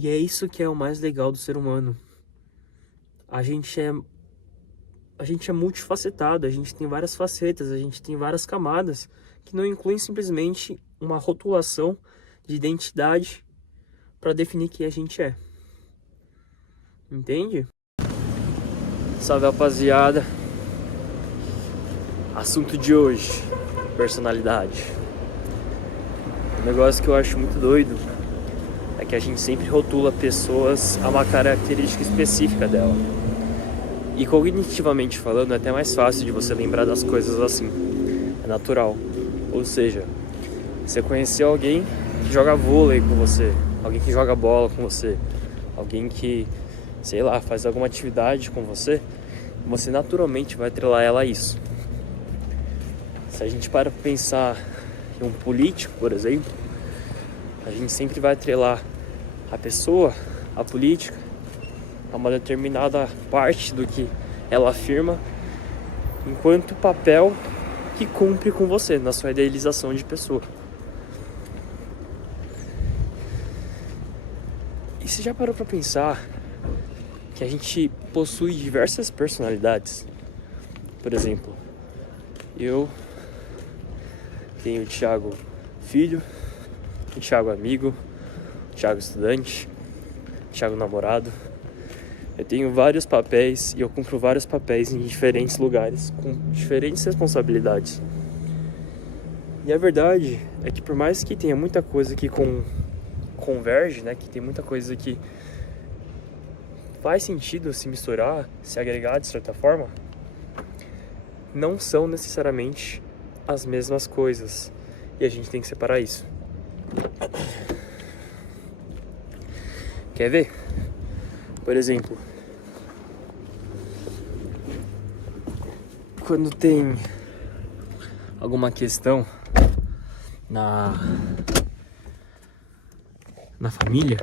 E é isso que é o mais legal do ser humano. A gente é, a gente é multifacetado, a gente tem várias facetas, a gente tem várias camadas que não incluem simplesmente uma rotulação de identidade para definir quem a gente é. Entende? Salve, rapaziada. Assunto de hoje: personalidade. Um negócio que eu acho muito doido é que a gente sempre rotula pessoas a uma característica específica dela. E cognitivamente falando, é até mais fácil de você lembrar das coisas assim. É natural. Ou seja, você conheceu alguém que joga vôlei com você, alguém que joga bola com você, alguém que, sei lá, faz alguma atividade com você, você naturalmente vai atrelar ela a isso. Se a gente para pra pensar em um político, por exemplo, a gente sempre vai atrelar a pessoa, a política, a uma determinada parte do que ela afirma, enquanto papel que cumpre com você, na sua idealização de pessoa. E você já parou pra pensar que a gente possui diversas personalidades? Por exemplo, eu tenho o Thiago filho, o Thiago amigo, o Thiago estudante, o Thiago namorado. Eu tenho vários papéis e eu cumpro vários papéis em diferentes lugares, com diferentes responsabilidades. E a verdade é que por mais que tenha muita coisa que converge, né, que tem muita coisa que faz sentido se misturar, se agregar de certa forma, não são necessariamente as mesmas coisas. E a gente tem que separar isso. Quer ver? Por exemplo, quando tem alguma questão na família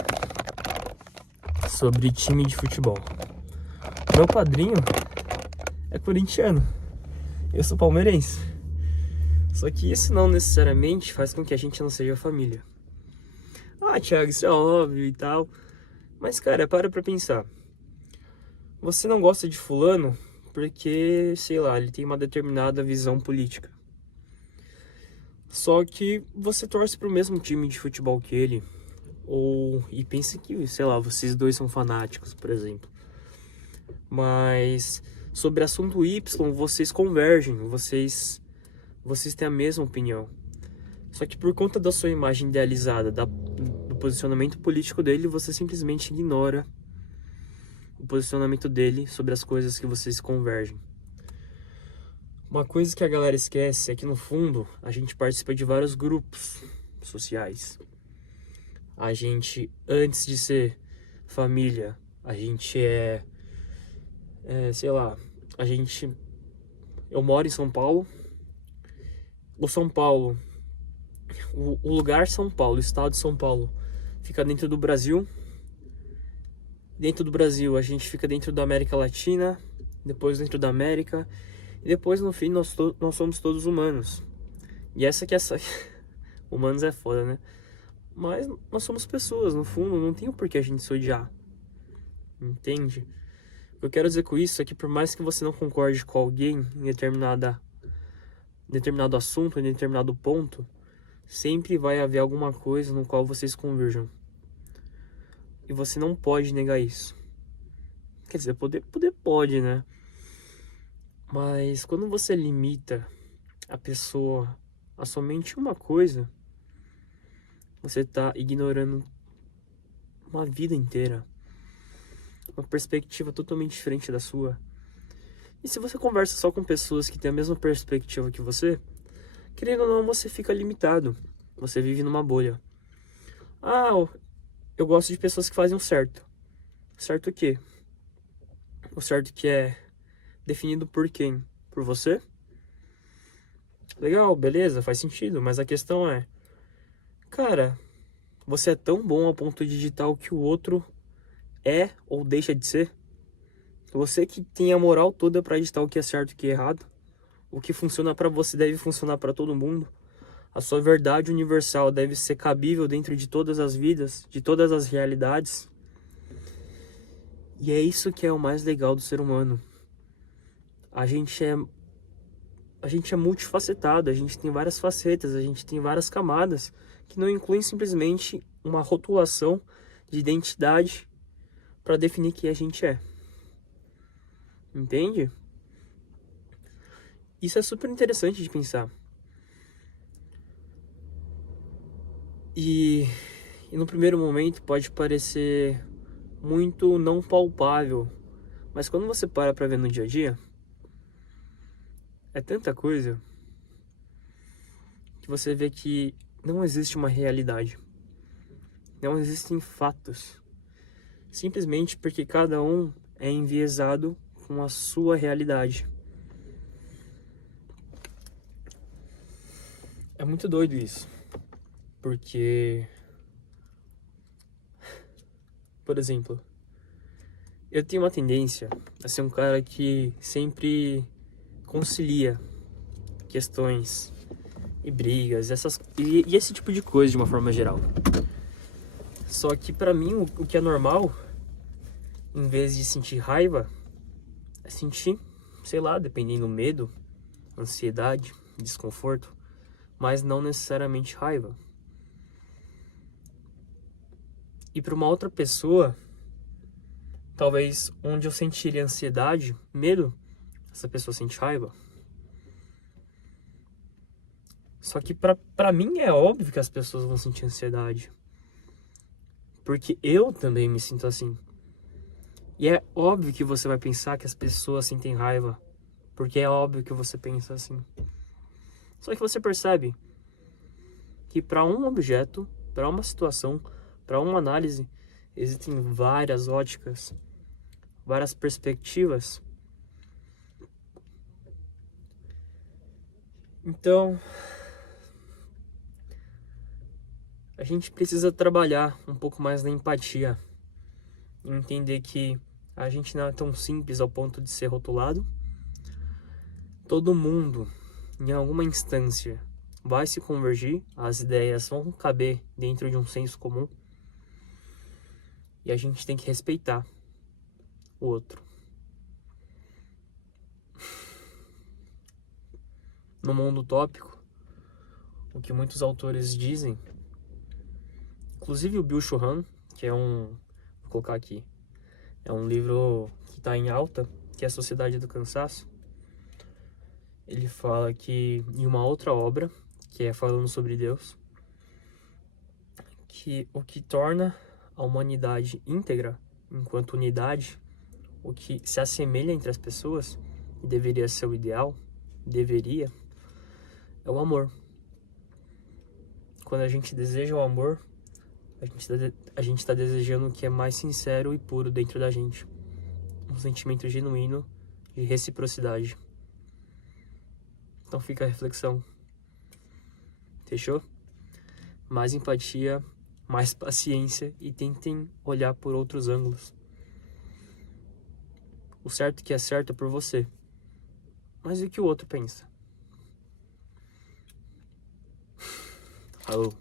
sobre time de futebol. Meu padrinho é corintiano, eu sou palmeirense. Só que isso não necessariamente faz com que a gente não seja família. Ah, Thiago, isso é óbvio e tal. Mas, cara, para pra pensar. Você não gosta de fulano porque, sei lá, ele tem uma determinada visão política. Só que você torce pro mesmo time de futebol que ele. E pensa que, sei lá, vocês dois são fanáticos, por exemplo. Mas sobre assunto Y, vocês convergem, vocês têm a mesma opinião. Só que por conta da sua imagem idealizada, do posicionamento político dele, você simplesmente ignora o posicionamento dele sobre as coisas que vocês convergem. Uma coisa que a galera esquece é que, no fundo, a gente participa de vários grupos sociais. A gente, antes de ser família, a gente sei lá, eu moro em São Paulo. O São Paulo, o lugar São Paulo, o estado de São Paulo, fica dentro do Brasil. Dentro do Brasil, a gente fica dentro da América Latina, depois dentro da América, e depois, no fim, nós somos todos humanos. E essa... Humanos é foda, né? Mas nós somos pessoas, no fundo, não tem o porquê a gente se odiar. Entende? O que eu quero dizer com isso é que, por mais que você não concorde com alguém em determinado assunto, em determinado ponto, sempre vai haver alguma coisa no qual vocês converjam. E você não pode negar isso. Quer dizer, poder pode, né? Mas quando você limita a pessoa a somente uma coisa, você tá ignorando uma vida inteira. Uma perspectiva totalmente diferente da sua. E se você conversa só com pessoas que têm a mesma perspectiva que você, querendo ou não, você fica limitado. Você vive numa bolha. Ah, eu gosto de pessoas que fazem o certo. Certo o quê? O certo que é definido por quem? Por você? Legal, beleza, faz sentido. Mas a questão é... Cara, você é tão bom a ponto de digitar o que o outro é ou deixa de ser? Você que tem a moral toda pra digitar o que é certo e o que é errado? O que funciona pra você deve funcionar pra todo mundo? a sua verdade universal deve ser cabível dentro de todas as vidas, de todas as realidades. E é isso que é o mais legal do ser humano. A gente é multifacetado, a gente tem várias facetas, a gente tem várias camadas que não incluem simplesmente uma rotulação de identidade para definir quem a gente é. Entende? Isso é super interessante de pensar. E no primeiro momento pode parecer muito não palpável, mas quando você para ver no dia a dia, é tanta coisa que você vê que não existe uma realidade. Não existem fatos. Simplesmente porque cada um é enviesado com a sua realidade. É muito doido isso. Porque, por exemplo, eu tenho uma tendência a ser um cara que sempre concilia questões e brigas, e esse tipo de coisa de uma forma geral. Só que pra mim o que é normal, em vez de sentir raiva, é sentir, sei lá, dependendo do medo, ansiedade, desconforto, mas não necessariamente raiva. E para uma outra pessoa, talvez onde eu sentiria ansiedade, medo, essa pessoa sente raiva. Só que pra mim é óbvio que as pessoas vão sentir ansiedade. Porque eu também me sinto assim. E é óbvio que você vai pensar que as pessoas sentem raiva. Porque é óbvio que você pensa assim. Só que você percebe que para um objeto, para uma situação, para uma análise, existem várias óticas, várias perspectivas. Então, a gente precisa trabalhar um pouco mais na empatia, entender que a gente não é tão simples ao ponto de ser rotulado. Todo mundo, em alguma instância, vai se convergir, as ideias vão caber dentro de um senso comum, e a gente tem que respeitar o outro. No mundo utópico, o que muitos autores dizem, inclusive o Byung Chul Han, que é vou colocar aqui, é um livro que está em alta, que é a Sociedade do Cansaço. Ele fala que, em uma outra obra, que é falando sobre Deus, que o que torna a humanidade íntegra, enquanto unidade, o que se assemelha entre as pessoas, e deveria ser o ideal, é o amor. Quando a gente deseja o amor, a gente está desejando o que é mais sincero e puro dentro da gente. Um sentimento genuíno de reciprocidade. Então fica a reflexão. Fechou? Mais empatia, mais paciência e tentem olhar por outros ângulos. O certo que é certo é por você. Mas e o que o outro pensa? Falou.